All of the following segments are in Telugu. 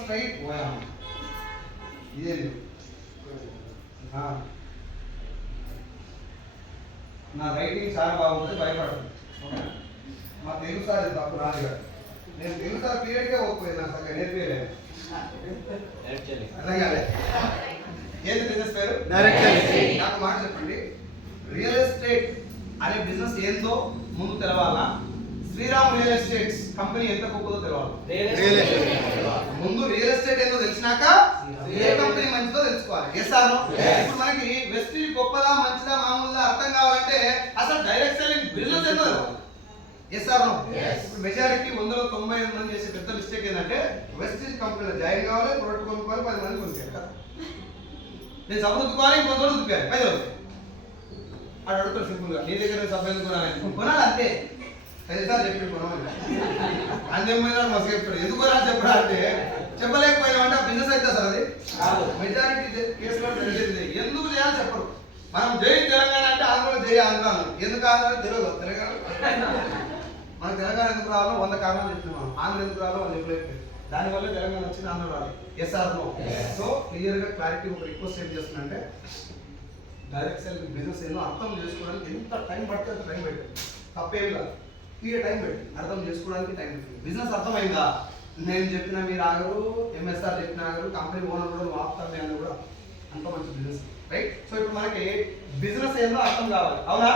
స్ట్రైట్ పోయాం. ఇదే నా రైటింగ్ చాలా బాగుంటుంది, భయపడదు. మా తెలుగు సార్ తప్పు రాజుగారు, నేను తెలుగు సార్ పీరియడ్గా పోకపోయినా సరిగ్గా నేర్పించలేదు. అర్థం కాలే. ఏంటి బిజినెస్ పేరు? నాకు మాట చెప్పండి. రియల్ ఎస్టేట్ అనే బిజినెస్ ఏందో ముందు తెలవాలా? శ్రీరామ్ రియల్ ఎస్టేట్స్ కంపెనీ ఎంత గొప్పదో తెలవాలి. ముందు రియల్ ఎస్టేట్ ఏందో తెలిసినాక ఏ కంపెనీ మంచిదో తెలుసుకోవాలి. ఇప్పుడు మనకి వెస్టీజ్ గొప్పదా మంచిదా మామూలుదా అర్థం కావాలంటే అసలు డైరెక్ట్ సెల్లింగ్ బిజినెస్ ఏందో తెలవాలి. ఇప్పుడు మెజారిటీ 198 మంది చేసే పెద్ద మిస్టేక్ ఏంటంటే వెస్టీజ్ కంపెనీలో జాయిన్ కావాలి, ప్రొడక్ట్ కొనుక్కోవాలి, 10 మంది కొనుక్కోవాలి. నేను సబ్బు రుద్దుకోవాలి, ఇంకొంత రుద్దుకోవాలి, 10 రోజులు అది అడుగుతాడు సింపుల్ గా. నీ దగ్గర సబ్బు ఎందుకు కొనాలి అంతే. 10 సార్లు చెప్పి కొనాలి అంతేమైనా మస్తు చెప్తాడు. ఎందుకు రా చెప్పడా అంటే చెప్పలేకపోయినా అంటే బిజినెస్ అయితే సార్ అది మెజారిటీ కేసులో తెలిసింది. ఎందుకు చేయాలి చెప్పరు. మనం జై తెలంగాణ అంటే ఆంధ్రలో జై ఆంధ్ర అన్నాం. ఎందుకు ఆంధ్ర తెలియదు. తెలంగాణ మన తెలంగాణ ఎందుకు రావాలో 100 కారణాలు చెప్తున్నాం. ఆంధ్ర ఎందుకు రావాలో వాళ్ళు చెప్పలేదు. దానివల్ల తెలంగాణ వచ్చింది, ఆంధ్ర రావాలి. ఎస్ఆర్నో. సో క్లియర్గా క్లారిటీ ఒక రిక్వెస్ట్ ఏం చేస్తున్నా అంటే డైరెక్ట్ సెల్ బిజినెస్ ఏదో అర్థం చేసుకోవడానికి ఎంత టైం పడితే అంత టైం పెట్టండి. తప్పేం కాదు. టైం పెట్టి అర్థం చేసుకోవడానికి టైం పెట్టండి. బిజినెస్ అర్థమైందా? నేను చెప్పిన మీరు ఆగరు, ఎంఎస్ఆర్ చెప్పిన ఆగరు, కంపెనీ ఓనర్ కూడా ఆపుతారు అని కూడా అంత మంచి బిజినెస్, రైట్? సో ఇప్పుడు మనకి బిజినెస్ ఏందో అర్థం కావాలి, అవునా?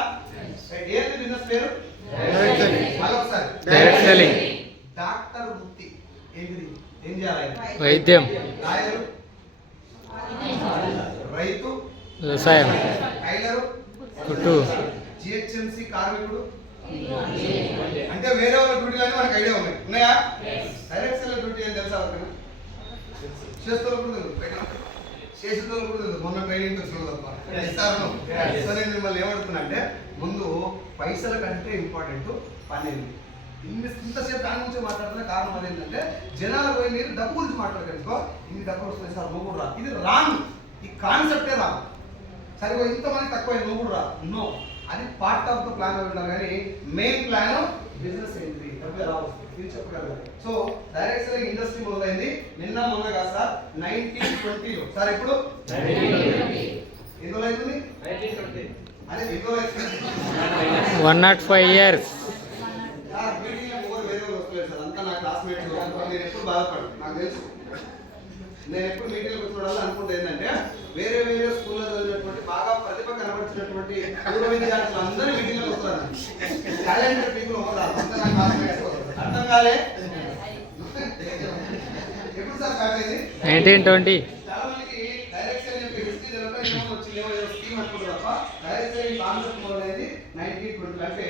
ఏంటి బిజినెస్ పేరు? మరొకసారి డాక్టర్ వృత్తి ఏంటిది? ఏం చేయాలి? వైద్యం. లాయరు, రైతు, వ్యవసాయం, టైలరు, కుట్టు, జిహెచ్ఎంసి కార్మికుడు. అంటే వేరే వాళ్ళ డ్యూటీలు మనకు ఐడియా ఉన్నాయా? డైరెక్ట్ సెల్ డ్యూటీ ఏం తెలుసా? చేస్తున్న కూడా తెలుసు, చేసిన కూడా తెలుసు. మొన్న ట్రైనింగ్ వచ్చిన తప్ప ఇస్తాను. సో నేను మిమ్మల్ని ఏమడుతున్నా అంటే ముందు పైసల కంటే ఇంపార్టెంట్ పని ఏంటి. ఇంతసేపు దాని గురించి మాట్లాడుతున్న కారణం అదేంటంటే జనాలు పోయి మీరు డబ్బు గురించి మాట్లాడగలుగుకో. ఇన్ని డబ్బులు వస్తున్నాయి సార్, నువ్వు కూడా రా. ఇది రాంగ్. ఈ కాన్సెప్టే రాంగ్. సరిగ్గా ఇంతమంది తక్కువ నువ్వు కూడా రా. నో, అది పార్ట్ ఆఫ్ ద ప్లాన్ ఉంటారు. కానీ మెయిన్ ప్లాన్ బిజినెస్ ఏంటి ఇది చెప్పగలరు. సో డైరెక్ట్ సెల్లింగ్ ఇండస్ట్రీ మొదలైంది నిన్న మొన్న కాదు సార్, 1920లో. సార్ ఇప్పుడు ఎందులో అవుతుంది? అదే ఎందులో అవుతుంది? 105 years. సార్ మీటింగ్లో ఎవరు వేరే వాళ్ళు వస్తలేదు సార్, అంతా నా క్లాస్మేట్స్. నేను ఎప్పుడు బాధపడను, నాకు తెలుసు. నేను ఎప్పుడు మీటింగ్కి వచ్చిన అనుకుంటే ఏంటంటే వేరే వేరే స్కూల్లో చదివినటువంటి బాగా ప్రతిభ కనబడుతున్నటువంటి పూర్వ విద్యార్థులు అందరూ మీటింగ్లో వస్తారు. టాలెంటెడ్ పీపుల్ వస్తారు, అంతా నా క్లాస్మేట్స్. అర్థం కాలే? ఎప్పుడు సార్ స్టార్ట్ అయింది? 1920. చాలా మందికి డైరెక్ట్ సెల్లింగ్ హిస్టరీ తెలియక వచ్చింది స్కీమ్ అనుకుంటారు తప్ప డైరెక్ట్ సెల్లింగ్ కాన్సెప్ట్ మొదలైంది 1920. అంటే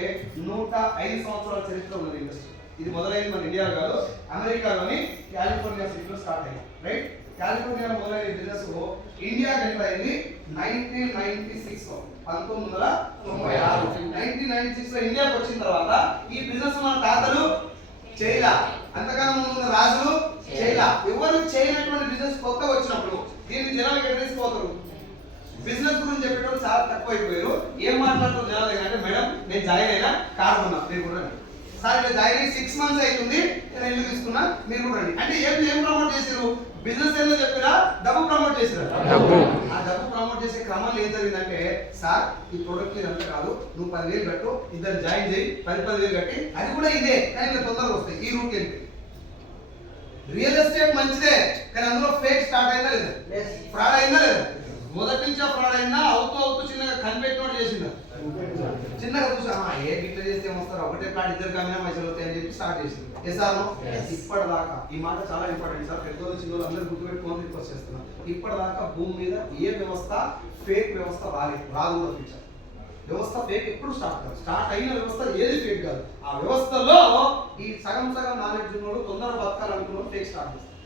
105 సంవత్సరాల చరిత్ర ఉన్నది ఇండస్ట్రీ. ఇది మొదలైంది మన ఇండియా కాదు, అమెరికాలోని కాలిఫోర్నియా సిటీలో స్టార్ట్ అయింది, రైట్? కాలిఫోర్నియాలో మొదలైన బిజినెస్ ఇండియా ఎంటర్ అయింది 1996లో, 1996. 1996లో ఇండియాకి వచ్చిన తర్వాత ఈ బిజినెస్ మన తాతలు చేయలా, అంతకన్నా ముందు రాజులు చేయలా. ఎవరు చేయనటువంటి బిజినెస్ కొత్తగా వచ్చినప్పుడు దీన్ని జనాలకు ఎక్కడ తీసుకోతారు? బిజినెస్ గురించి చెప్పేటప్పుడు చాలా తక్కువ అయిపోయారు. ఏం మాట్లాడుతారు జనాలు దగ్గర అంటే, మేడం నేను జాయిన్ అయినా కారు కొన్నా, మీరు కూడా రండి. సార్ ఇలా జాయిన్ అయ్యి 6 months అవుతుంది, నేను ఇల్లు తీసుకున్నా, మీరు కూడా రండి. అంటే ఏం ప్రమోట్ చేశారు? బిజినెస్ ఏదో చెప్పినా డబ్బు ప్రమోట్ చేశారు. ఆ డబ్బు ప్రమోట్ చేసే క్రమంలో ఏం జరిగిందంటే, సార్ ఈ ప్రొడక్ట్ ఇదంతా కాదు, నువ్వు 10,000 కట్టు, ఇద్దరు జాయిన్ చేయి, 10,000 కట్టి, అది కూడా ఇదే కానీ ఇలా తొందరగా వస్తాయి. ఈ రూట్ ఏంటి? రియల్ ఎస్టేట్ మంచిదే కానీ అందులో ఫేక్ స్టార్ట్ అయిందా లేదా? ఫ్రాడ్ అయిందా లేదా? మొదటి నుంచి ఫ్రాడ్ అయినా అవుతూ చిన్నగా కనిపెట్టినోడు చేసిందా? చిన్నగా చూసా ఏ గిట్ల చేస్తే ఏమొస్తారు, ఒకటే ప్లాట్ ఇద్దరు కమ్మినా పైసలు వస్తాయి అని చెప్పి స్టార్ట్ చేసింది. ఇప్పటిదాకా ఈ మాట చాలా ఇంపార్టెంట్ సార్, పెద్దోళ్ళు చిన్నోళ్ళు అందరూ గుర్తుపెట్టుకొని రిక్వెస్ట్ చేస్తున్నాం. ఇప్పటిదాకా భూమి మీద ఏ వ్యవస్థ ఫేక్ వ్యవస్థ రాదు కూడా. ఫ్యూచర్ వ్యవస్థ ఫేక్ ఎప్పుడు స్టార్ట్ అయిన వ్యవస్థ ఏది ఫేక్ కాదు. ఆ వ్యవస్థలో ఈ సగం నాలెడ్జ్ ఉన్నోడు తొందర బతకాలనుకున్నాడు ఫేక్ స్టార్ట్ చేస్తారు.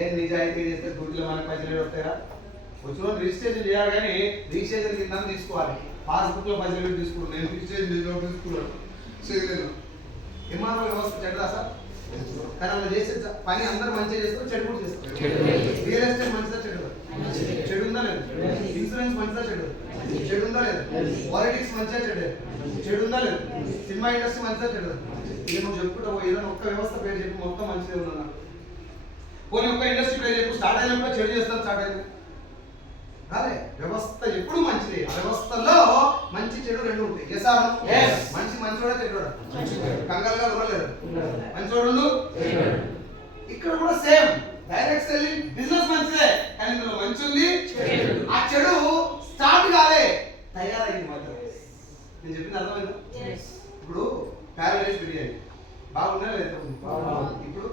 ఏం నిజాయితీ చేస్తే దుడ్లు మనకి పైసలు వస్తాయా? వచ్చిన రిజిస్ట్రేషన్ చేయాలి, కానీ రిజిస్ట్రేషన్ కింద తీసుకోవాలి. పాస్బుక్ లో పైసలు తీసుకున్నాను, నేను రిజిస్ట్రేషన్ తీసుకున్నాను చేయలేదు. ఎంఆర్ఓ వ్యవస్థ చెడ్డా సార్, కానీ అలా చేసే పని అందరూ మంచిగా చేస్తారు, చెడు కూడా చేస్తారు. రియల్ ఎస్టేట్ మంచిదా చెడు? చెడు ఉందా లేదు? ఇన్సూరెన్స్ మంచిదా చెడు? చెడు ఉందా లేదు? పాలిటిక్స్ మంచిగా చెడు ఉందా లేదు? సినిమా ఇండస్ట్రీ మంచిదా చెడు? ఇది నువ్వు చెప్పుకుంటావు, ఏదైనా ఒక్క వ్యవస్థ పేరు చెప్పి మొత్తం మంచిగా ఉన్నా పోనీ ఒక ఇండస్ట్రీ పేరు చెప్పు, స్టార్ట్ అయినప్పుడు చెడు చేస్తాం, స్టార్ట్ అయింది అదే వ్యవస్థ ఎప్పుడు మంచిది. ఆ వ్యవస్థలో మంచి చెడు రెండు ఉంటాయి. మంచి మంచివాడా చెడ్డోడా? కంగారుగా ఉండలేదు, మంచివాడు. ఇక్కడ కూడా సేమ్ డైరెక్ట్ సెల్లింగ్ బిజినెస్ మంచిదే, కానీ ఇందులో మంచి ఉంది, ఆ చెడు స్టార్ట్ కాలే, తయారైంది మాత్రం. నేను చెప్పింది అర్థమైందా? ఇప్పుడు ప్యారడైజ్ బిర్యానీ బాగున్నా లేదా? ఇప్పుడు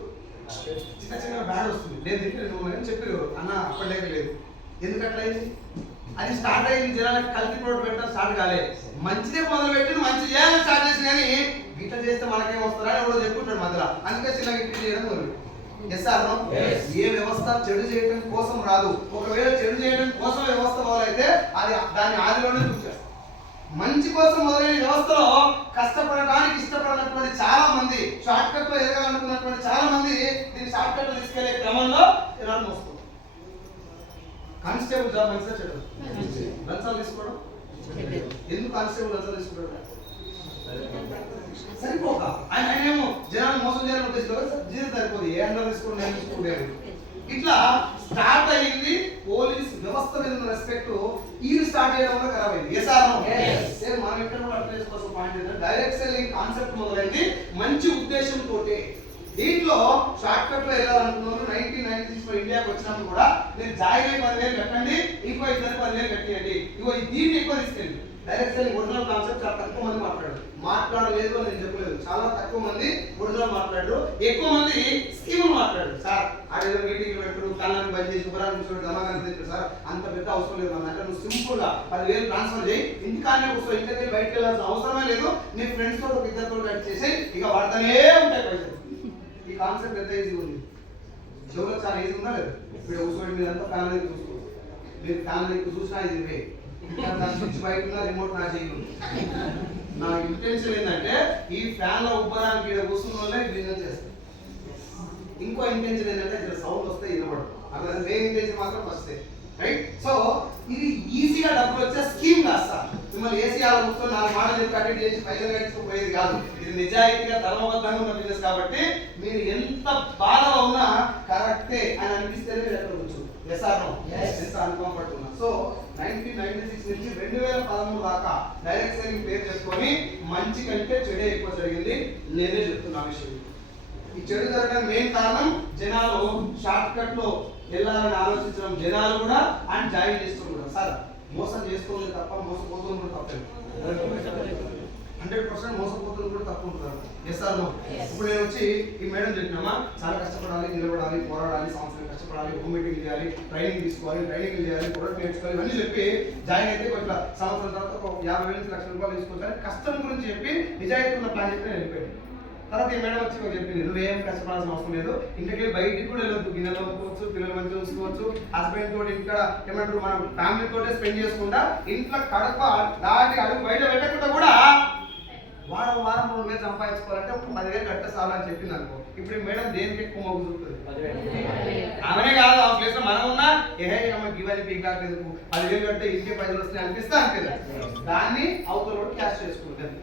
చిన్న చిన్న బ్యాడ్ వస్తుంది, నేను తింటే చెప్పారు అన్న అప్పటిలేక లేదు. ఎందుకు అట్లా అయింది? అది స్టార్ట్ అయింది, జనాలకు కల్తీ ప్రోడక్ట్ పెట్టడం స్టార్ట్ కాలే, మంచిదే మొదలు పెట్టి మంచి చేయాలని స్టార్ట్ చేసి, కానీ గిట్ల చేస్తే మనకేం వస్తారా అని ఎవడో చెప్పుకుంటాడు మధ్యలో, అందుకే చిన్న గిట్ల చేయడం మొదలు. ఏ వ్యవస్థ చెడు చేయడం కోసం రాదు. ఒకవేళ చెడు చేయడం కోసం వ్యవస్థ మొదలైతే అది దాన్ని ఆదిలోనే చూసేస్తాం. మంచి కోసం మొదలైన వ్యవస్థలో కష్టపడడానికి ఇష్టపడినటువంటి చాలా మంది, షార్ట్ కట్ లో ఎదగాలనుకున్నటువంటి చాలా మంది దీన్ని షార్ట్ కట్ లో తీసుకెళ్లే క్రమంలో ఇలా మోస్తుంది. కానిస్టేబుల్ జాబ్ మంచిగా చెడు, లంచాలు తీసుకోవడం ఎందుకు? కానిస్టేబుల్ లంచాలు తీసుకోవడం సరిపోక ఆయన ఏమో జనాన్ని మోసం చేయాలని ఉద్దేశించారు, జీతం సరిపోదు, ఏ అండర్ తీసుకోండి నేను తీసుకోలేదు. ఇట్లా స్టార్ట్ అయ్యింది. పోలీస్ వ్యవస్థ మీద ఉన్న రెస్పెక్ట్ ఈ స్టార్ట్ చేయడం వల్ల ఖరాబ్ అయింది. మనం ఎక్కడ కూడా అర్థం చేసుకోవాల్సిన పాయింట్ ఏంటంటే డైరెక్ట్ సెల్లింగ్ కాన్సెప్ట్ మొదలైంది మంచి ఉద్దేశంతో. దీంట్లో షార్ట్ కట్ లో వెళ్ళాలనుకున్నారు. 1996 లో ఇండియాకి వచ్చినప్పుడు కూడా నేను జాయిన్ అయ్యి 10,000 కట్టండి, ఇంకో ఇద్దరు 10,000 కట్టేయండి, ఇగో దీన్ని ఎక్కువ తీసుకెళ్ళి. డైరెక్ట్ సెల్లింగ్ ఒరిజినల్ కాన్సెప్ట్ చాలా తక్కువ మంది మాట్లాడలేదు అని నేను చెప్పలేదు. చాలా తక్కువ మంది ఒరిజినల్ మాట్లాడారు, ఎక్కువ మంది స్కీమ్ మాట్లాడారు. సార్ ఆడేదో మీటింగ్ పెట్టాడు, ప్లాన్ బంద్ చేసి ఉపరాన్ని కూర్చోడు, దమాగాన్ని తెచ్చాడు, సార్ అంత పెద్ద అవసరం లేదు అంటే నువ్వు సింపుల్ గా 10,000 ట్రాన్స్ఫర్ చేయి, ఇంటికానే కూర్చో, ఇంటికి బయటకు వెళ్ళాల్సిన అవసరమే లేదు, నీ ఫ్రెండ్స్ తోటి ఒక ఇద్దరు కట్ చేసి ఇక వాడతానే ఉంటాయి పైసలు. ఈ కాన్సెప్ట్ ఎంత ఈజీ ఉంది, జోలో చాలా ఈజీ ఉందా లేదు? ఇప్పుడు కూర్చోండి, మీరంతా ఫ్యామిలీ చూసుకో, మీరు ఫ్యామిలీ చూసినా ఇది వే స్విచ్ బయట ఉన్న రిమోట్ నా చేయి. నా ఇంటెన్షన్ ఏంటంటే ఈ ఫ్యాన్ లో ఉబ్బరానికి ఇక్కడ కూర్చున్న వాళ్ళే బిజినెస్ చేస్తాను. ఇంకో ఇంటెన్షన్ ఏంటంటే ఇక్కడ సౌండ్ వస్తే వినబడదు. అక్కడ మెయిన్ ఇంటెన్షన్ మాత్రం వస్తే రైట్. సో ఇది ఈజీగా డబ్బులు వచ్చే స్కీమ్ కాదు సార్. మిమ్మల్ని ఏసీ అలా కూర్చొని 4 మాటలు చెప్పి అటెండ్ చేసి పైసలు కట్టుకుపోయేది కాదు. ఇది నిజాయితీగా ధర్మబద్ధంగా ఉన్న బిజినెస్ కాబట్టి మీరు ఎంత బాధలో ఉన్నా కరెక్టే అని అనిపిస్తేనే మీరు ఎక్కడ కూర్చో. అన్కంఫర్ట్ ఉన్నా. సో 1996 నుంచి 2013 దాకా డైరెక్ట్ సెల్లింగ్ పేరు చెప్పుకొని మంచి కంటే చెడే ఎక్కువ జరిగింది. నేనే చెప్తున్నా విషయం. ఈ చెడు జరగడానికి మెయిన్ కారణం జనాలు షార్ట్ కట్ లో వెళ్ళాలని ఆలోచించడం, జనాలు కూడా అండ్ జాయిన్ చేసుకోవడం కూడా. సార్ మోసం చేసుకోలేదు తప్ప మోసపోతుంది కూడా తప్పలేదు, 100% మోసపోతుంది కూడా తప్పు ఉంటుంది. ఇప్పుడు నేను వచ్చి ఈ మేడం చెప్పినామా చాలా కష్టపడాలి, నిలబడాలి, పోరాడాలి, సంవత్సరం కష్టపడాలి, హోమ్ మీటింగ్ చేయాలి, ట్రైనింగ్ తీసుకోవాలి, ట్రైనింగ్ చేయాలి, ప్రొడక్ట్ నేర్చుకోవాలి, ఇవన్నీ చెప్పి జాయిన్ అయితే కొంచెం సంవత్సరం తర్వాత ఒక 50,000 నుంచి 1,00,000 రూపాయలు తీసుకోవాలి. కష్టం గురించి చెప్పి నిజాయితీ ఉన్న ప్లాన్ చెప్పి నేను వెళ్ళిపోయాను. తర్వాత ఈ మేడం వచ్చి చెప్పింది నువ్వేం కష్టపడాల్సిన అవసరం లేదు, ఇంటికి బయటికి కూడా వెళ్ళొద్దు, గిన్నెలు వండుకోవచ్చు, పిల్లలు మంచిగా చూసుకోవచ్చు, హస్బెండ్ తోటి ఇంకా ఏమంటారు మనం ఫ్యామిలీ తోటే స్పెండ్ చేసుకుంటా, ఇంట్లో కడప దాటి అడుగు బయట పెట్టకుండా కూడా వారం 2 వేలు సంపాదించుకోవాలంటే ఒక 10,000 కట్టే చాలు అని చెప్పింది అనుకో. ఇప్పుడు మేడం దేనికి ఎక్కువ మొగ్గు చూపుతుంది? ఆమెనే కాదు, ఆ ప్లేస్ లో మనం ఉన్నా ఇవన్నీ పీకాక్ ఎందుకు 10,000 కట్టే ఇంకే పైసలు వస్తాయి అనిపిస్తే అంతే, దాన్ని అవతల కూడా క్యాష్ చేసుకుంటుంది.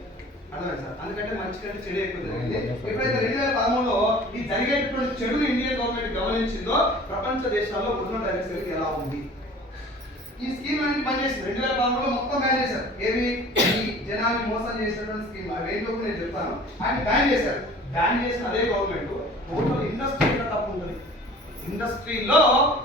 అర్థమైంది సార్? అందుకంటే మంచి కంటే చెడు ఎక్కువ జరిగింది. ఎప్పుడైతే 2013లో ఈ జరిగేటటువంటి చెడును ఇండియన్ గవర్నమెంట్ గమనించిందో ప్రపంచ దేశాల్లో ఒరిజినల్ డైరెక్ట్ సెల్లింగ్ ఎలా ఉంది, ఈ స్కీమ్ అన్ని పనిచేసింది. 2013లో మొత్తం బ్యాన్ చేశారు. ఏవి? ఈ జనాన్ని మోసం చేసేటువంటి స్కీమ్ అవేంటో నేను చెప్తాను. ఆయన బ్యాన్ చేశారు. బ్యాన్ చేసిన అదే గవర్నమెంట్ టోటల్ ఇండస్ట్రీ తప్పు ఉంటుంది. ఇండస్ట్రీలో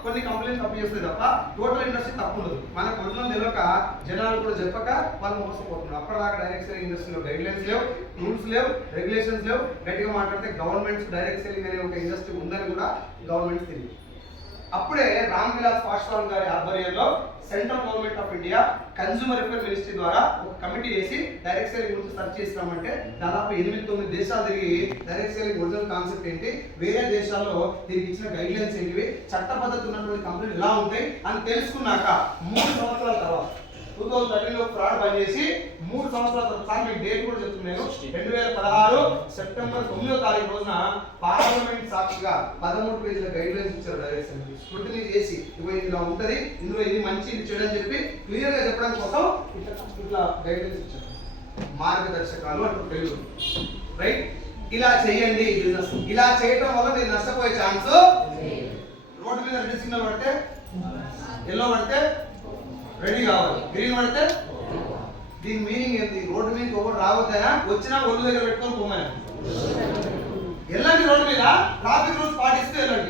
కొన్ని కంపెనీలు తప్పు చేస్తుంది తప్ప టోటల్ ఇండస్ట్రీ తప్పు ఉండదు. మనకు ఒరిజినల్ తెలియక జనాలు కూడా చెప్పక వాళ్ళు మోసపోతున్నారు. అప్పటిదాకా డైరెక్ట్ సెల్లింగ్ ఇండస్ట్రీలో గైడ్ లైన్స్ లేవు, రూల్స్ లేవు, రెగ్యులేషన్స్ లేవు. గట్టిగా మాట్లాడితే గవర్నమెంట్స్ డైరెక్ట్ సెల్లింగ్ అనే ఒక ఇండస్ట్రీ ఉందని కూడా గవర్నమెంట్ తెలియదు. అప్పుడే రామ్ విలాస్ పాస్వాన్ గారి ఆధ్వర్యంలో central government of India consumer affair ministry ద్వారా ఒక కమిటీ వేసి డైరెక్ట్ సెల్లింగ్ గురించి సర్చ్ చేస్తామంటే దాదాపు 8-9 దేశాలు తిరిగి డైరెక్ట్ సెల్లింగ్ ఒరిజినల్ కాన్సెప్ట్ ఏంటి, వేరే దేశాల్లో దీనికి ఇచ్చిన గైడ్ లైన్స్ ఏంటివి, చట్టబద్ధత ఉన్నటువంటి కంపెనీలు ఎలా ఉంటాయి అని తెలుసుకున్నాక 3 సంవత్సరాల తర్వాత 2013లో ఫ్రాడ్ బంద్ చేసి 3 సంవత్సరాల తర్వాత మీకు డేట్ కూడా చెప్తున్నాను. 2016 సెప్టెంబర్ 9వ తారీఖు రోజున పార్లమెంట్ సాక్షిగా 13 పేజీల గైడ్ లైన్స్ ఇచ్చారు. డైరెక్ట్ సెల్లింగ్ స్క్రూటినీ చేసి ఇలా ఉంటది, ఇందులో ఇది మంచి ఇది చెడు అని చెప్పి క్లియర్ గా చెప్పడం కోసం ఇట్లా గైడ్ లైన్స్ ఇచ్చారు. మార్గదర్శకాలు అంటూ తెలుగు రైట్. ఇలా చేయండి బిజినెస్, ఇలా చేయడం వల్ల మీరు నష్టపోయే ఛాన్స్ సిగ్నల్ పడితే ఎల్లో పడితే రెడీ కావాలి, గ్రీన్ పడితే దీని మీనింగ్ ఏంటి? రోడ్డు మీద ఒకటి రావద్దా, వచ్చినా ఒళ్ళు దగ్గర పెట్టుకొని పోమాను. ఎలాంటి రోడ్డు మీద ట్రాఫిక్ రూల్స్ పాటిస్తూ వెళ్ళండి.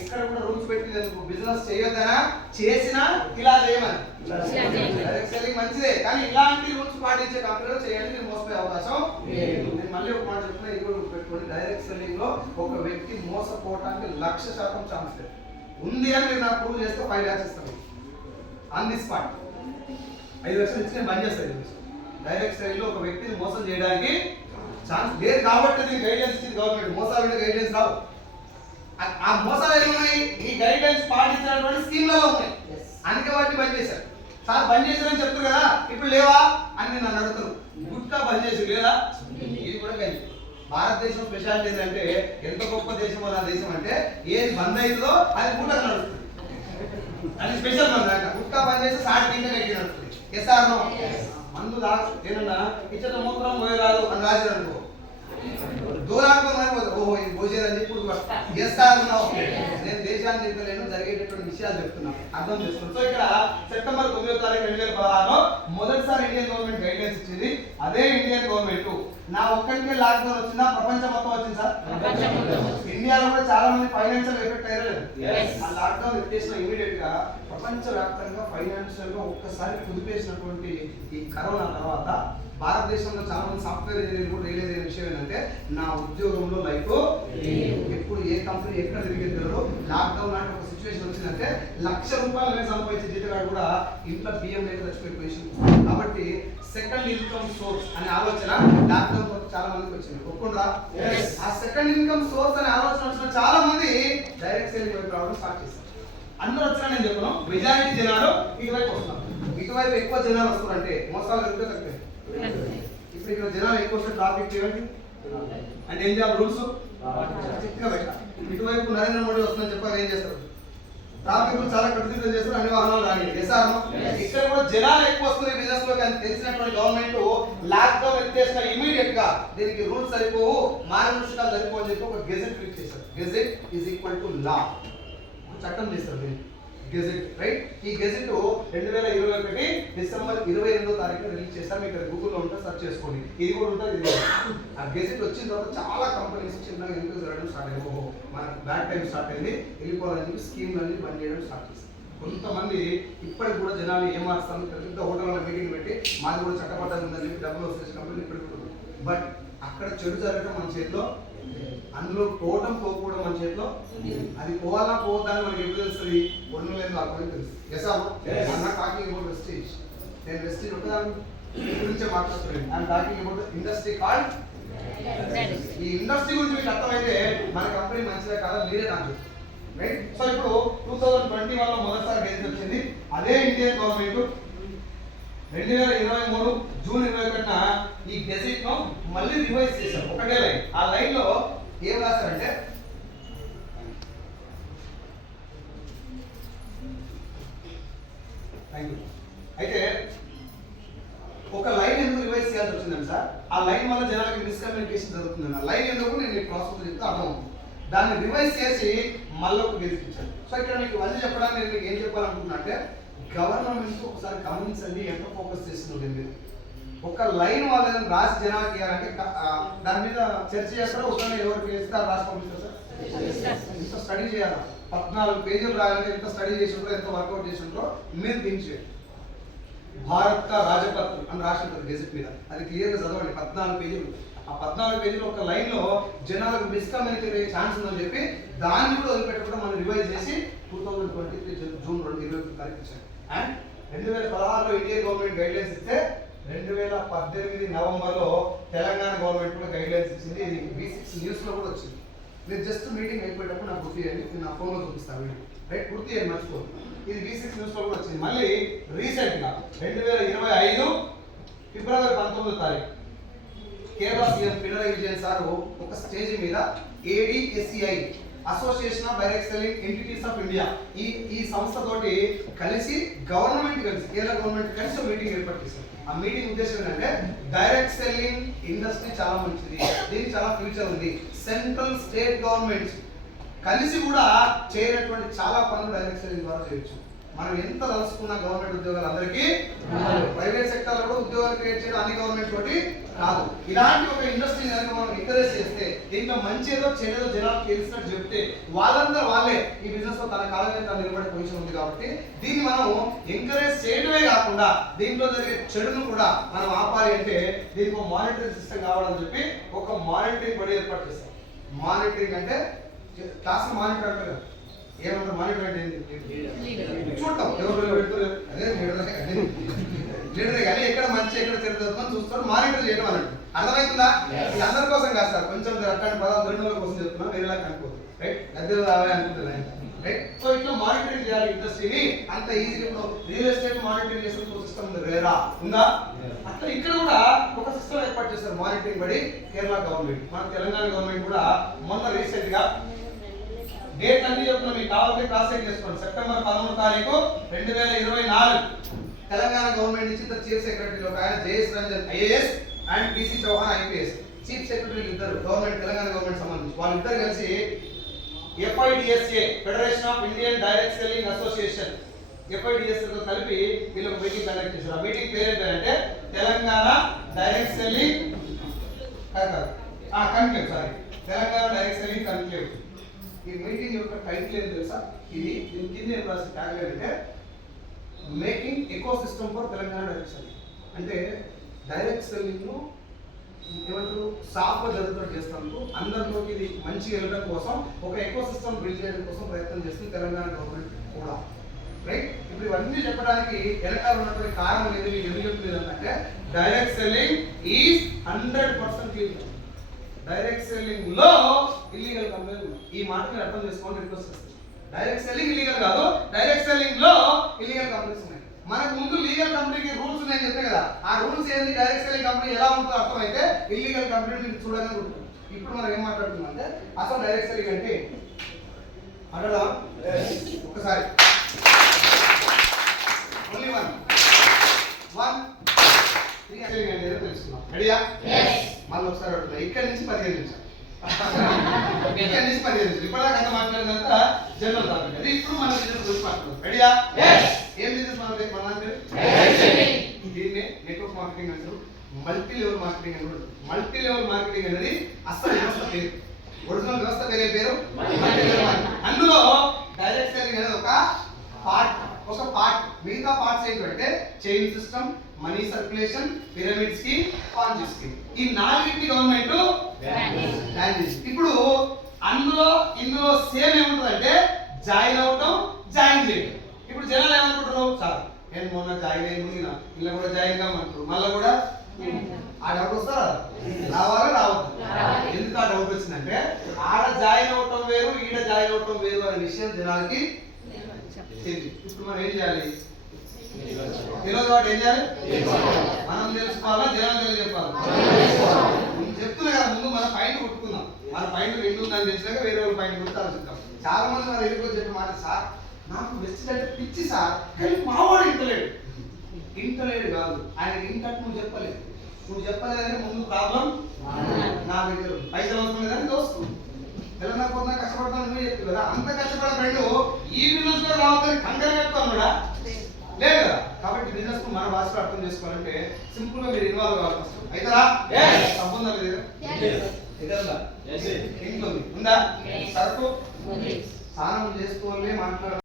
ఇక్కడ కూడా రూల్స్ పెట్టినందుకు బిజినెస్ చేయొద్దనా, చేసినా ఇలా చేయమని. డైరెక్ట్ సెల్లింగ్ మంచిదే, కానీ ఇలాంటి రూల్స్ పాటించే కంపెనీలో చేయాలి, మీరు మోసపోయే అవకాశం లేదు. నేను మళ్ళీ ఒక మాట చెప్తున్నా, ఇది కూడా పెట్టుకోండి. డైరెక్ట్ సెల్లింగ్ లో ఒక వ్యక్తి మోసపోవటానికి 1,00,000% ఛాన్స్ లేదు. ఉంది అని మీరు నాకు ప్రూవ్ చేస్తే 5 lakhs ఇస్తాను ఆన్ ది స్పాట్. 5 లక్షలు ఇచ్చి నేను బంద్ చేస్తాను. డైరెక్ట్ సెల్లింగ్ లో ఒక వ్యక్తిని మోసం చేయడానికి ఛాన్స్ లేదు కాబట్టి దీనికి గైడ్లైన్స్ ఇచ్చింది గవర్నమెంట్. మోసాల మీద గైడ్లైన్స్ రావు. ఆ మోసాలు ఏమున్నాయి? ఈ గైడ్లైన్స్ పాటించినటువంటి స్కీమ్లలో ఉన్నాయి. అందుకే వాటిని బంద్ చేశారు. సార్ బంద్ చేశారని చెప్తారు కదా, ఇప్పుడు లేవా అని నన్ను అడుగుతారు. గుట్కా బంద్ చేసి లేదా? ఇది కూడా కలిసి భారతదేశం స్పెషాలిటీ ఏంటంటే, ఎంత గొప్ప దేశం నా దేశం అంటే, ఏది బంద్ అయిందో అది గుట్కా నడుస్తుంది. అది స్పెషల్ బంద్ అంట. గుట్కా బంద్ చేసి సాటి ఇంకా గట్టి నడుస్తుంది. ఎస్ఆర్ నో? మందు దాకా ఏమన్నా ఇచ్చట మూత్రం పోయరాదు అని రాజు అనుకో, దూరానికి ఓహో ఇది భోజనం చెప్పి నేను దేశాన్ని చెప్పలేను, జరిగేటటువంటి విషయాలు చెప్తున్నాను, అర్థం చేసుకున్నాను. సో ఇక్కడ సెప్టెంబర్ 9వ తారీఖు 2016 మొదటిసారి ఇండియన్ గవర్నమెంట్ గైడ్లైన్స్ ఇచ్చింది. అదే ఇండియన్ గవర్నమెంట్ నా ఒక్కడికే లాక్డౌన్ వచ్చిందా ప్రపంచం మొత్తం వచ్చింది సార్? ఇండియాలో కూడా చాలా మంది ఫైనాన్షియల్ ఎఫెక్ట్ అయ్యలేదు. ఆ లాక్డౌన్ ఎత్తేసిన ఇమీడియట్ గా ప్రపంచ వ్యాప్తంగా ఫైనాన్షియల్ గా ఒక్కసారి కుదిపేసినటువంటి ఈ కరోనా తర్వాత భారతదేశంలో చాలా మంది సాఫ్ట్వేర్ ఇంజనీర్లు కూడా రియలైజ్ అయిన విషయం ఏంటంటే, నా ఉద్యోగంలో లైఫ్ ఎప్పుడు ఏ కంపెనీ ఎక్కడ తిరిగేదో లాక్డౌన్ లాంటి ఒక సిచ్యువేషన్ వచ్చిందంటే ₹1,00,000 సంపాదించే జీతగాడు కూడా ఇంట్లో బియ్యం లేక చచ్చిపోయే పొజిషన్. కాబట్టి సెకండ్ ఇన్కమ్ సోర్స్ అనే ఆలోచన లాక్డౌన్ చాలా మందికి వచ్చింది. ఒప్పుకుంటారా? ఆ సెకండ్ ఇన్కమ్ సోర్స్ అనే ఆలోచన వచ్చిన చాలా మంది డైరెక్ట్ సెల్లింగ్ వైపు రావడం స్టార్ట్ చేశారు. అందరూ వచ్చినా నేను చెప్పను, మెజారిటీ జనాలు ఇటువైపు వస్తున్నారు. ఇటువైపు ఎక్కువ జనాలు వస్తున్నారంటే మోసాలు జరుగుతూ తక్కువ. ఇప్పుడు ఇక్కడ జనాలు ఎక్కువ వస్తే ట్రాఫిక్ చేయండి అంటే ఏం చేయాలి? రూల్స్ చిక్కగా పెట్టాలి. ఇటువైపు నరేంద్ర మోడీ వస్తుందని చెప్పారు, ఏం చేస్తారు? ట్రాఫిక్ రూల్స్ చాలా కట్టుదిట్టం చేస్తారు, అన్ని వాహనాలు రాని. ఇక్కడ కూడా జనాలు ఎక్కువ వస్తున్నాయి బిజినెస్ లోకి అని తెలిసినటువంటి గవర్నమెంట్ లాక్డౌన్ ఎత్తేసిన ఇమీడియట్ గా దీనికి రూల్స్ సరిపోవు, మార్గదర్శకాలు సరిపోవు అని చెప్పి ఒక గెజెట్ రిలీజ్ చేశారు. గెజెట్ ఈజ్ ఈక్వల్ టు లా, చట్టం చేస్తారు దీన్ని. Gazette right. ఈ గెజెట్ 2021 డిసెంబర్ 22వ తారీఖున రిలీజ్ చేస్తారు. మీకు గూగుల్లో ఉంటే సెర్చ్ చేసుకోండి, ఇది కూడా ఉంటుంది. ఆ గెజెట్ వచ్చిన తర్వాత చాలా కంపెనీస్ చిన్నగా ఎందుకు జరగడం స్టార్ట్ అయ్యి, ఓహో మనకు బ్యాడ్ టైం స్టార్ట్ అయింది, వెళ్ళిపోవాలని చెప్పి స్కీమ్లన్నీ బంద్ చేయడం స్టార్ట్ చేస్తారు. కొంతమంది ఇప్పటికి కూడా జనాలు ఏం మారుస్తాను, పెద్ద హోటల్లో మీటింగ్ పెట్టి మాది కూడా చట్టపడ్డం ఉందని చెప్పి డబ్బులు వస్తుంది కంపెనీ ఇప్పటికి కూడా. బట్ అక్కడ చెడు జరగడం మన చేతిలో, అందులో పోవడం పోకపోవడం మన చేతిలో. అది పోవాలా పోవద్దని మనకి ఎప్పుడు తెలుస్తుంది? ఒళ్ళు లేదు అర్థం తెలుస్తుంది. అన్న టాకింగ్ అబౌట్ వెస్టేజ్. నేను వెస్టేజ్ ఒకదాని గురించే మాట్లాడుతున్నాను. I'm talking about industry called. ఈ ఇండస్ట్రీ గురించి మీకు అర్థమైతే మన కంపెనీ మంచిదే కాదా మీరే నాకు రైట్. సో ఇప్పుడు 2021లో మొదటిసారి గెజిట్ వచ్చింది. అదే ఇండియన్ గవర్నమెంట్ 2023 జూన్ 21న ఈ గెజిట్ ను మళ్ళీ రివైజ్ చేశారు. ఒకటే లైన్. ఆ లైన్ లో ఏం రాస్తారంటే, అయితే ఒక లైన్ ఎందుకు రివైజ్ చేయాల్సి వచ్చిందండి సార్? ఆ లైన్ వల్ల జనాలకి మిస్కమ్యూనికేషన్ జరుగుతుందండి. ఆ లైన్ ఎందుకు నేను మీకు ప్రాసెస్ చెప్తే అర్థమవుతుంది. దాన్ని రివైజ్ చేసి మళ్ళీ ఒక గెజిట్ ఇచ్చాను. సో ఇక్కడ మీకు అన్నీ చెప్పడానికి నేను మీకు ఏం చెప్పాలనుకుంటున్నా అంటే, గవర్నమెంట్ ఒకసారి గమనించండి ఎంత ఫోకస్ చేస్తుంది మీరు. ఒక లైన్ వాళ్ళని రాసి జనాలకి ఇవ్వాలంటే దాని మీద చర్చ చేస్తారో ఒకవేళ ఎవరికి వేస్తే రాసి పంపిస్తారు సార్. ఎంత స్టడీ చేయాలి, 14 పేజీలు రాయాలంటే ఎంత స్టడీ చేసి ఉంటారో, ఎంత వర్కౌట్ చేసి ఉంటారో మీరు దించేయండి. భారత్ కా రాజపత్ర అని రాసి ఉంటుంది గెజెట్ మీద, అది క్లియర్గా చదవండి. 14 పేజీలు. ఆ 14 పేజీలు ఒక లైన్ లో జనాలకు మిస్కమ్యూనికేట్ అయ్యే ఛాన్స్ ఉందని చెప్పి దాన్ని కూడా వదిలిపెట్టకుండా మనం రివైజ్ చేసి 2023 జూన్ 21 తారీఖు ఇచ్చాం. అండ్ 2016లో ఇండియన్ గవర్నమెంట్ గైడ్లైన్స్ ఇస్తే 2018 నవంబర్లో తెలంగాణ గవర్నమెంట్ కూడా గైడ్లైన్స్ ఇచ్చింది. ఇది V6 న్యూస్ లో కూడా వచ్చింది. మీరు జస్ట్ మీటింగ్ అయిపోయేటప్పుడు నాకు గుర్తు చేయండి, నేను నా ఫోన్లో చూపిస్తాను వీడియో రైట్. గుర్తు చేయండి, మర్చిపోదు. ఇది V6 న్యూస్ లో కూడా వచ్చింది. మళ్ళీ రీసెంట్ గా 2025 ఫిబ్రవరి 19వ తారీఖు కేరళ సీఎం పినరయి విజయన్ సార్ ఒక స్టేజ్ మీద ADSCI association of direct selling entities of India ఈ సంస్థతోటి కలిసి కేరళ గవర్నమెంట్ కలిసి మీటింగ్ ఏర్పాటు చేశారు. ఆ మీటింగ్ ఉద్దేశం ఏంటంటే, డైరెక్ట్ సెల్లింగ్ ఇండస్ట్రీ చాలా మంచిది, దీనికి చాలా ఫ్యూచర్ ఉంది. సెంట్రల్ స్టేట్ గవర్నమెంట్స్ కలిసి కూడా చేయనటువంటి చాలా పనులు డైరెక్ట్ సెల్లింగ్ ద్వారా చేయొచ్చు. మనం ఎంత తలుసుకున్న గవర్నమెంట్ ఉద్యోగాలు అందరికీ ప్రైవేట్ సెక్టర్ లో కూడా ఉద్యోగాలు క్రియేట్ చేయడం అన్ని గవర్నమెంట్ తోటి కాదు. ఇలాంటి ఒక ఇండస్ట్రీ కనుక మనం ఎంకరేజ్ చేస్తే, దీంట్లో మంచి ఏదో చెడేదో జనాలకు తెలిసినట్టు చెప్తే వాళ్ళంతా వాళ్ళే ఈ బిజినెస్ లో తన కాలం మీద తను నిలబడే పొజిషన్ ఉంది. కాబట్టి దీన్ని మనం ఎంకరేజ్ చేయడమే కాకుండా దీంట్లో జరిగే చెడును కూడా మనం ఆపాలి అంటే దీనికి ఒక మానిటరింగ్ సిస్టమ్ కావాలని చెప్పి ఒక మానిటరింగ్ బడి ఏర్పాటు చేస్తాం. మానిటరింగ్ అంటే క్లాస్ మానిటర్ అంటారు కదా, ఏమంటారు మానిటర్ అంటే ఏంటి? చూడటం ఎవరు పెడుతున్నారు, అదే లీడరే కానీ ఎక్కడ మంచి ఎక్కడ చెడుతుందని చూస్తారు, మానిటర్ చేయడం అన్నట్టు. అర్థమవుతుందా? ఇది అందరి కోసం కాదు సార్, కొంచెం అట్లాంటి పదాలు రెండు కోసం చెప్తున్నా, వేరేలా కనుకోదు. రైట్, గద్దెలు రావాలి అనుకుంటున్నాయి. రైట్, సో ఇట్లా మానిటరింగ్ చేయాలి ఇండస్ట్రీని. అంత ఈజీగా ఇప్పుడు రియల్ ఎస్టేట్ మానిటరింగ్ చేసే సిస్టమ్ ఉంది, రేరా ఉందా? అట్లా ఇక్కడ కూడా ఒక సిస్టమ్ ఏర్పాటు చేస్తారు మానిటరింగ్ బడి కేరళ గవర్నమెంట్. మన తెలంగాణ గవర్నమెంట్ కూడా మొన్న రీసెంట్ గా డేట్ అన్ని చెప్తున్నా, మీకు కావాలంటే క్రాస్ చెక్ చేసుకోండి. సెప్టెంబర్ 13వ తారీఖు 2024 తెలంగాణ గవర్నమెంట్ నుంచి చీఫ్ సెక్రటరీ ఒక ఆయన JS Ranjan IAS and PC Chauhan IPS chief secretary ఇద్దరు గవర్నమెంట్ తెలంగాణ గవర్నమెంట్ సంబంధించి వాళ్ళిద్దరు కలిసి FIDSA federation of Indian direct selling association FIDSA తో కలిపి వీళ్ళు ఒక మీటింగ్ కండక్ట్ చేశారు. ఆ మీటింగ్ పేరు ఏంటంటే Telangana direct selling conclave. Sorry, Telangana direct selling conclave. ఈ మీటింగ్ యొక్క టైటిల్ ఏం తెలుసా? ఇది దీని కింద ఏం రాసి ట్యాగ్ అంటే making ecosystem for Telangana direct selling. అంటే డైరెక్ట్ సెల్లింగ్ ను ఏమంటారు సాఫ్ట్గా జరుగుతున్నట్టు చేస్తాము, అందరిలోకి ఇది మంచిగా వెళ్ళడం కోసం ఒక ఎకో సిస్టమ్ బిల్డ్ చేయడం కోసం ప్రయత్నం చేస్తుంది తెలంగాణ గవర్నమెంట్ కూడా. రైట్, ఇప్పుడు ఇవన్నీ చెప్పడానికి వెనకాల ఉన్నటువంటి కారణం ఏది, మీకు ఎందుకు చెప్తుంది అంటే direct selling is 100% clean. Direct selling లో ఇల్లీగల్ కంపెనీలు ఉన్నాయి. ఈ మాట మీరు అర్థం చేసుకోండి. రిక్వెస్ట్ చేస్తాను, డైరెక్ట్ సెల్లింగ్ ఇల్లీగల్ కాదు, డైరెక్ట్ సెల్లింగ్ లో ఇల్లీగల్ కంపెనీస్ ఉన్నాయి. మనకు ముందు లీగల్ కంపెనీకి రూల్స్ ఉన్నాయని చెప్పే కదా, ఆ రూల్స్ ఏంది, డైరెక్ట్ సెల్లింగ్ కంపెనీ ఎలా ఉంటుందో అర్థమైతే ఇల్లీగల్ కంపెనీ మీరు చూడగానే ఉంటుంది. ఇప్పుడు మనం ఏం మాట్లాడుతున్నాం అంటే అసలు డైరెక్ట్ సెల్లింగ్ అంటే అడగదా ఒకసారి ఓన్లీ వన్ సెల్లింగ్ అంటే ఏదో తెలుసుకున్నాం. రెడీయా? మళ్ళీ ఒకసారి అడుగుతున్నా, ఇక్కడి నుంచి 15 నిమిషాలు ఇక్కడి నుంచి 15 నిమిషాలు ఇప్పటిదాకా అంతా మాట్లాడినంత జనరల్ టాపిక్. అది ఇప్పుడు మన బిజినెస్ గురించి మాట్లాడుతున్నాం. రెడీయా? ఏం బిజినెస్ మన దీన్నే నెట్వర్క్ మార్కెటింగ్ అంటారు, మల్టీ లెవెల్ మార్కెటింగ్ అని కూడా. మల్టీ లెవెల్ మార్కెటింగ్ అనేది అసలు వ్యవస్థ పేరు, ఒరిజినల్ వ్యవస్థ పేరే పేరు మల్టీ లెవెల్ మార్కెటింగ్. అందులో డైరెక్ట్ సెల్లింగ్ అనేది ఒక పార్ట్. మిగతా పార్ట్స్ ఏంటంటే chain system, money circulation, pyramid scheme, Ponzi scheme. ఈ నాలుగింటి గవర్నమెంట్ ప్లాన్ చేసి ఇప్పుడు ఇందులో సేమ్ ఏముంటుందంటే జాయిన్ అవటం, జాయిన్ చేయడం. ఇప్పుడు జనాలు ఏమనుకుంటారు, సార్ నేను మొన్న జాయిన్ అయ్యి ఇలా కూడా జాయిన్ కామంటారు, మళ్ళీ కూడా ఆ డౌట్ వస్తారా? రావాలా రావద్దు? ఎందుకు ఆ డౌట్ వచ్చిందంటే ఆడ జాయిన్ అవటం వేరు, ఈడ జాయిన్ అవటం వేరు అనే విషయం జనాలకి తెలియదు. ఇప్పుడు మనం ఏం చేయాలి? తెలియదు వాడు ఏం చేయాలి? మనం తెలుసుకోవాలా, జనాలు తెలియజెప్పాలి. చెప్తున్నా కదా, ముందు మన పాయింట్ కొట్టుకుందాం. మన పాయింట్ రెండు ఉందని తెలిసినాక వేరే వాళ్ళ పాయింట్ గురించి ఆలోచిద్దాం. చాలా మంది మన ఎదుర్కొని చెప్పే మాట, సార్ నాకు వెస్ట్ అంటే పిచ్చి సార్, కానీ మావాడు ఇంటలేడు కాదు, ఆయనకి ఇంటట్టు నువ్వు చెప్పలేదని ముందు ప్రాబ్లం నా దగ్గర పైసలు అవసరం లేదని దోస్తుంది. తెలంగాణ పోతున్నా కష్టపడతాను నువ్వే చెప్తావు కదా, అంత కష్టపడే ఫ్రెండ్ ఈ బిజినెస్ లో రావద్దని కంగారు చెప్తాను కూడా లేదు కదా. కాబట్టి బిజినెస్ ను మన భాషలో అర్థం చేసుకోవాలంటే సింపుల్ గా మీరు ఇన్వాల్వ్ కావాలి. ఫస్ట్ అయితేరా సంబంధం లేదు ఇంట్లో ఉందా, సరుకు స్నానం చేసుకోవాలి, మాట్లాడాలి.